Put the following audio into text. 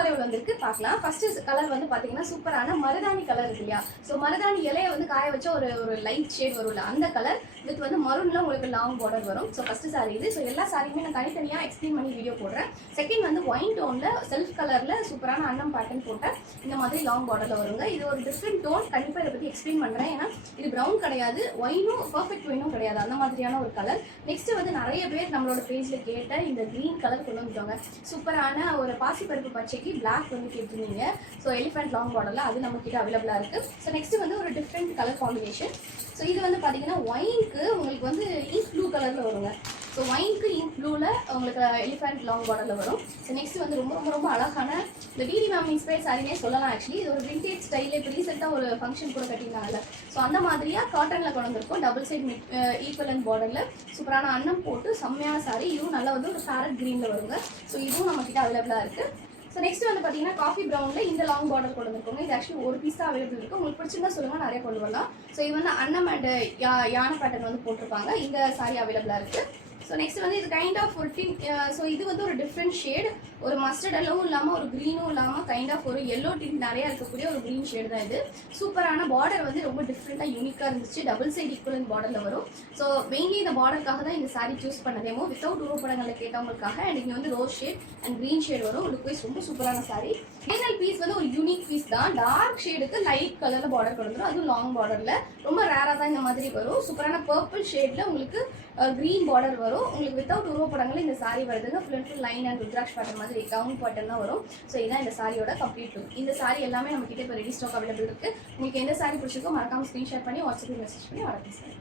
Arrival வந்திருக்கு பார்க்கலாம். First colour வந்து பார்த்தீங்கன்னா சூப்பரான மருதாணி கலர் இருக்கு இல்லையா? ஸோ மருதாணி இலையை வந்து காய வச்ச ஒரு லைட் ஷேட் வரும்ல அந்த கலர். வித் வந்து மரூன்ல உங்களுக்கு லாங் பார்டர் வரும். ஸோ ஃபர்ஸ்ட் சாரி இது. ஸோ எல்லா சாரியுமே நான் தனித்தனியாக எக்ஸ்பிளைன் பண்ணி வீடியோ போடுறேன். செகண்ட் வந்து ஒயின் டோனில் செல்ஃப் கலரில் சூப்பரான அன்னம் பேட்டர்ன் போட்ட இந்த மாதிரி லாங் பார்டரில் வருங்க. இது ஒரு டிஃப்ரெண்ட் டோன். கண்டிப்பாக இதை பற்றி எக்ஸ்பிளைன் பண்ணுறேன். ஏன்னா இது ப்ரௌன் கிடையாது, ஒயினும் பர்ஃபெக்ட் ஒயினும் கிடையாது, அந்த மாதிரியான ஒரு கலர். நெக்ஸ்ட் வந்து நிறைய பேர் நம்மளோட பேஜில் கேட்ட இந்த க்ரீன் கலர் கொண்டு வந்துட்டாங்க. சூப்பரான ஒரு பாசிப்பருப்பு பச்சைக்கு பிளாக் வந்து கேட்டிருந்தீங்க. ஸோ எலிஃபென்ட் லாங் பார்டரில் அது நம்மக்கிட்ட அவைலபிளாக இருக்குது. ஸோ நெக்ஸ்ட் வந்து ஒரு டிஃப்ரெண்ட் கலர் காம்பினேஷன். ஸோ இது வந்து பார்த்தீங்கன்னா ஒயினுக்கு உங்களுக்கு வந்து இங்க் ப்ளூ கலரில் வருங்க. ஸோ ஒயினுக்கு இங்க் ப்ளூவில் உங்களுக்கு எலிஃபென்ட் லாங் பார்டரில் வரும். ஸோ நெக்ஸ்ட் வந்து ரொம்ப ரொம்ப ரொம்ப அழகான இந்த டிடி மேம் இன்ஸ்பயர் சாரினே சொல்லலாம். ஆக்சுவலி இது ஒரு விண்டேஜ் ஸ்டைலில் இப்போ ரீசெண்டாக ஒரு ஃபங்க்ஷன் கூட கட்டியிருந்தாங்கல்ல. ஸோ அந்த மாதிரியாக காட்டனில் கொண்டு வந்திருக்கும். டபுள் சைட் ஈக்குவலன் பார்டரில் சூப்பரான அன்னம் போட்டு செம்மையான சாரி. இதுவும் நல்லா வந்து ஒரு பேரட் க்ரீனில் வருங்க. ஸோ இதுவும் நம்மக்கிட்ட அவைலபிளாக இருக்குது. ஸோ நெக்ஸ்ட் வந்து பார்த்தீங்கன்னா காஃபி ப்ரௌனில் இந்த லாங் பார்டர் கொண்டு வந்துருக்கோங்க. இது ஆக்சுவலி ஒரு பீஸ் தான் அவைலபிள் இருக்குது. உங்களுக்கு பிடிச்சிருந்தா சொல்லுங்கள், நிறைய கொண்டு வரலாம். ஸோ இது வந்து அன்னம் அண்ட் யானை பேட்டர்ன் வந்து போட்டிருப்பாங்க. இந்த சாரி அவைலபிளாக இருக்குது. ஸோ நெக்ஸ்ட் வந்து இது கைண்ட் ஆஃப் ஒரு ஸோ இது வந்து ஒரு டிஃப்ரெண்ட் ஷேட். ஒரு மஸ்டர்ட் எல்லோவும் இல்லாமல் ஒரு க்ரீனும் இல்லாமல் கைண்ட் ஆஃப் ஒரு எல்லோ டின் நிறையா இருக்கக்கூடிய ஒரு க்ரீன் ஷேடு தான் இது. சூப்பரான பார்டர் வந்து ரொம்ப டிஃப்ரெண்ட்டாக யூனிக்காக இருந்துச்சு. டபுள் சைட் ஈக்குவலன் பார்டரில் வரும். ஸோ மெயின்லி இந்த பார்டருக்காக தான் இந்த சாரி சூஸ் பண்ணதேமோ வித்தவுட் உருவப்படங்களை கேட்டவங்களுக்காக. அண்ட் இங்கே வந்து rose shade and green shade வரும். லுக் வைஸ் ரொம்ப சூப்பரான சாரி. ஃபைனல் பீஸ் வந்து ஒரு யூனிக் பீஸ் தான். டார்க் ஷேடுக்கு லைட் கலரில் பார்டர் கொடுத்துரும். அதுவும் லாங் பார்டரில் ரொம்ப ரேராக தான் இந்த மாதிரி வரும். சூப்பரான பர்பிள் ஷேடில் உங்களுக்கு க்ரீன் பார்டர் வரும். உங்களுக்கு வித்தவுட் உருவப்படங்கள் இந்த சாரி வருதுங்க. Full and full line and Rudraksh pattern மாதிரி கவுன் பேட்டர்ன் தான் வரும். ஸோ இதான் இந்த சாரியோட கம்ப்ளீட் லுக். இந்த சாரி எல்லாமே நம்ம கிட்ட இப்போ ரெடி ஸ்டாக் அவைலபிள் இருக்குது. உங்களுக்கு எந்த சாரி பிடிச்சிருக்கோ மறக்காமல் ஸ்க்ரீன்ஷாட் பண்ணி வாட்ஸ்அப்பில் மெசேஜ் பண்ணி வரலாம் சார்.